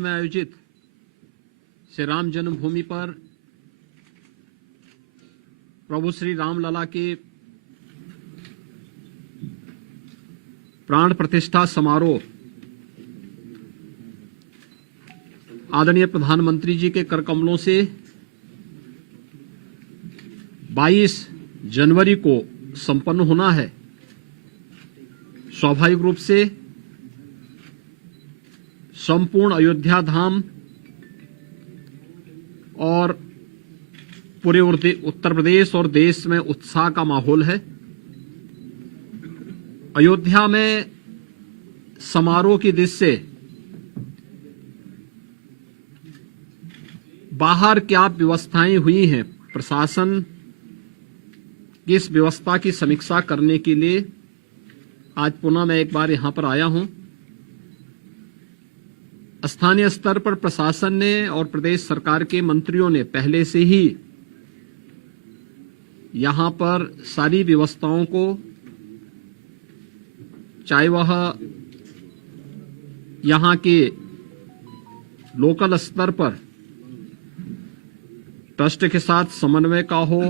में आयोजित श्री राम जन्मभूमि पर प्रभु श्री रामलला के प्राण प्रतिष्ठा समारोह आदरणीय प्रधानमंत्री जी के कर कमलों से 22 जनवरी को संपन्न होना है। स्वाभाविक रूप से संपूर्ण अयोध्या धाम और पूरे उत्तर प्रदेश और देश में उत्साह का माहौल है। अयोध्या में समारोह की दृष्टि से बाहर क्या व्यवस्थाएं हुई हैं, प्रशासन की इस व्यवस्था की समीक्षा करने के लिए आज पुनः मैं एक बार यहां पर आया हूं। स्थानीय स्तर पर प्रशासन ने और प्रदेश सरकार के मंत्रियों ने पहले से ही यहां पर सारी व्यवस्थाओं को, चाहे वह यहां के लोकल स्तर पर ट्रस्ट के साथ समन्वय का हो,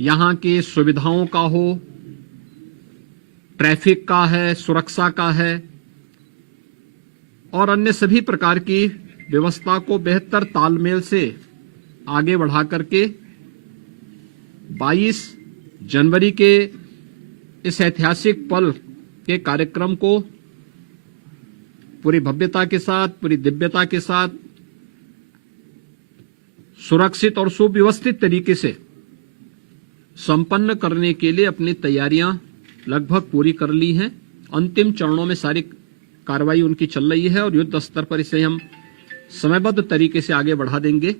यहां के सुविधाओं का हो, ट्रैफिक का है, सुरक्षा का है और अन्य सभी प्रकार की व्यवस्था को बेहतर तालमेल से आगे बढ़ा करके 22 जनवरी के इस ऐतिहासिक पल के कार्यक्रम को पूरी भव्यता के साथ, पूरी दिव्यता के साथ, सुरक्षित और सुव्यवस्थित तरीके से संपन्न करने के लिए अपनी तैयारियां लगभग पूरी कर ली हैं। अंतिम चरणों में सारी कार्रवाई उनकी चल रही है और युद्ध स्तर पर इसे हम समयबद्ध तरीके से आगे बढ़ा देंगे।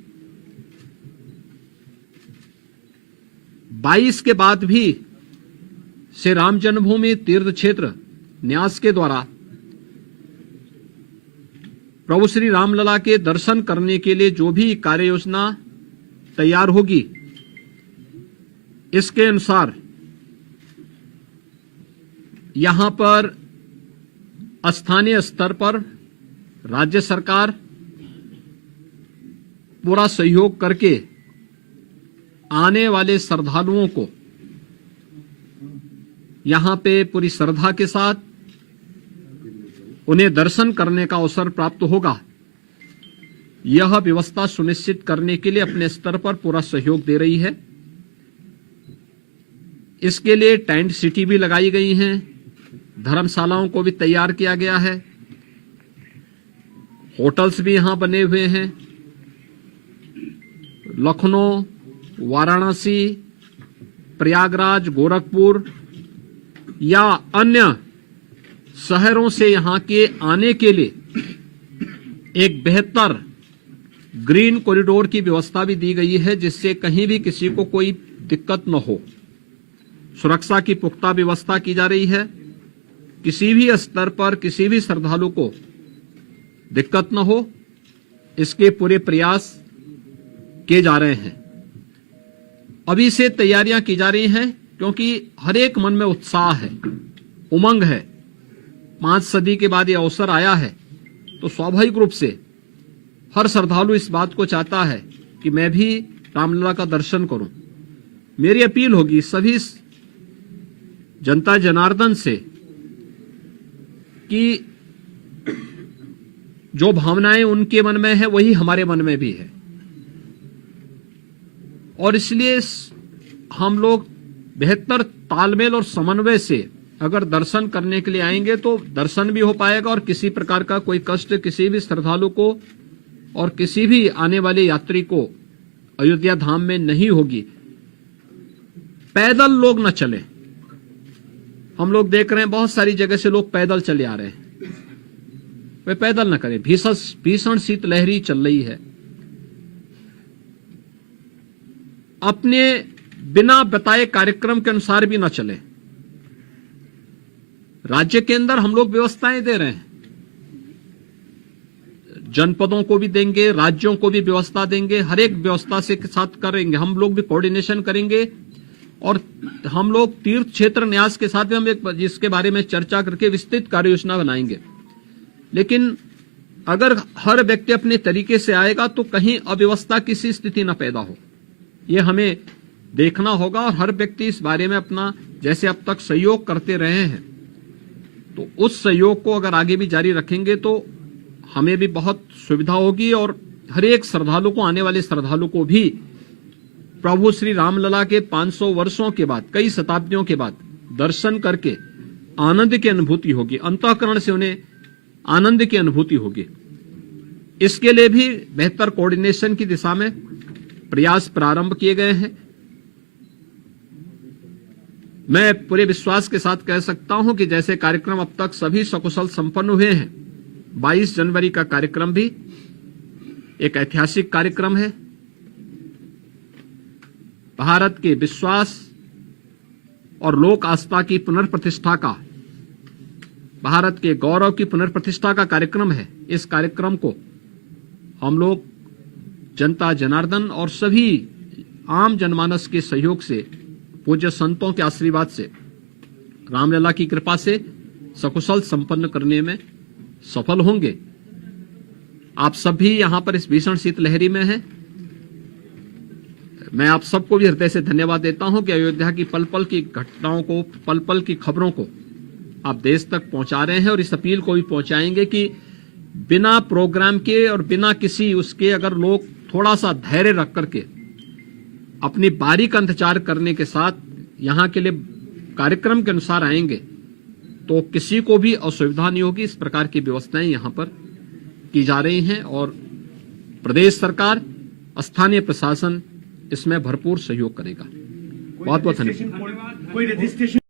22 के बाद भी श्री राम जन्मभूमि तीर्थ क्षेत्र न्यास के द्वारा प्रभु श्री रामलला के दर्शन करने के लिए जो भी कार्य योजना तैयार होगी, इसके अनुसार यहां पर स्थानीय स्तर पर राज्य सरकार पूरा सहयोग करके आने वाले श्रद्धालुओं को यहां पे पूरी श्रद्धा के साथ उन्हें दर्शन करने का अवसर प्राप्त होगा। यह व्यवस्था सुनिश्चित करने के लिए अपने स्तर पर पूरा सहयोग दे रही है। इसके लिए टेंट सिटी भी लगाई गई हैं, धर्मशालाओं को भी तैयार किया गया है, होटल्स भी यहां बने हुए हैं। लखनऊ, वाराणसी, प्रयागराज, गोरखपुर या अन्य शहरों से यहां के आने के लिए एक बेहतर ग्रीन कॉरिडोर की व्यवस्था भी दी गई है, जिससे कहीं भी किसी को कोई दिक्कत न हो। सुरक्षा की पुख्ता व्यवस्था की जा रही है, किसी भी स्तर पर किसी भी श्रद्धालु को दिक्कत न हो, इसके पूरे प्रयास किए जा रहे हैं। अभी से तैयारियां की जा रही हैं क्योंकि हर एक मन में उत्साह है, उमंग है। 5 सदी के बाद ये अवसर आया है तो स्वाभाविक रूप से हर श्रद्धालु इस बात को चाहता है कि मैं भी रामलला का दर्शन करूं। मेरी अपील होगी सभी जनता जनार्दन से कि जो भावनाएं उनके मन में है वही हमारे मन में भी है, और इसलिए हम लोग बेहतर तालमेल और समन्वय से अगर दर्शन करने के लिए आएंगे तो दर्शन भी हो पाएगा और किसी प्रकार का कोई कष्ट किसी भी श्रद्धालु को और किसी भी आने वाले यात्री को अयोध्या धाम में नहीं होगी। पैदल लोग न चले। हम लोग देख रहे हैं बहुत सारी जगह से लोग पैदल चले आ रहे हैं, वे पैदल न करें। भीषण शीतलहरी चल रही है। अपने बिना बताए कार्यक्रम के अनुसार भी न चले। राज्य के अंदर हम लोग व्यवस्थाएं दे रहे हैं, जनपदों को भी देंगे, राज्यों को भी व्यवस्था देंगे, हर एक व्यवस्था से के साथ करेंगे। हम लोग भी कोऑर्डिनेशन करेंगे और हम लोग तीर्थ क्षेत्र न्यास के साथ भी हम एक जिसके बारे में चर्चा करके विस्तृत कार्य योजना बनाएंगे। लेकिन अगर हर व्यक्ति अपने तरीके से आएगा तो कहीं अव्यवस्था की सी स्थिति न पैदा हो, ये हमें देखना होगा। और हर व्यक्ति इस बारे में अपना जैसे अब तक सहयोग करते रहे हैं, तो उस सहयोग को अगर आगे भी जारी रखेंगे तो हमें भी बहुत सुविधा होगी और हर एक श्रद्धालु को, आने वाले श्रद्धालु को भी प्रभु श्री रामलला के 500 वर्षों के बाद, कई शताब्दियों के बाद दर्शन करके आनंद की अनुभूति होगी, अंतःकरण से उन्हें आनंद की अनुभूति होगी। इसके लिए भी बेहतर कोऑर्डिनेशन की दिशा में प्रयास प्रारंभ किए गए हैं। मैं पूरे विश्वास के साथ कह सकता हूं कि जैसे कार्यक्रम अब तक सभी सकुशल संपन्न हुए हैं, 22 जनवरी का कार्यक्रम भी एक ऐतिहासिक कार्यक्रम है। भारत के विश्वास और लोक आस्था की पुनर्प्रतिष्ठा का, भारत के गौरव की पुनर्प्रतिष्ठा का कार्यक्रम है। इस कार्यक्रम को हम लोग जनता जनार्दन और सभी आम जनमानस के सहयोग से, पूज्य संतों के आशीर्वाद से, रामलला की कृपा से सकुशल संपन्न करने में सफल होंगे। आप सभी यहां पर इस भीषण शीतलहरी में हैं। मैं आप सबको भी हृदय से धन्यवाद देता हूं कि अयोध्या की पल पल की घटनाओं को, पल पल की खबरों को आप देश तक पहुंचा रहे हैं और इस अपील को भी पहुंचाएंगे कि बिना प्रोग्राम के और बिना किसी उसके अगर लोग थोड़ा सा धैर्य रख करके अपनी बारी का इंतजार करने के साथ यहां के लिए कार्यक्रम के अनुसार आएंगे तो किसी को भी असुविधा नहीं होगी। इस प्रकार की व्यवस्थाएं यहां पर की जा रही हैं और प्रदेश सरकार, स्थानीय प्रशासन इसमें भरपूर सहयोग करेगा। बहुत बहुत धन्यवाद।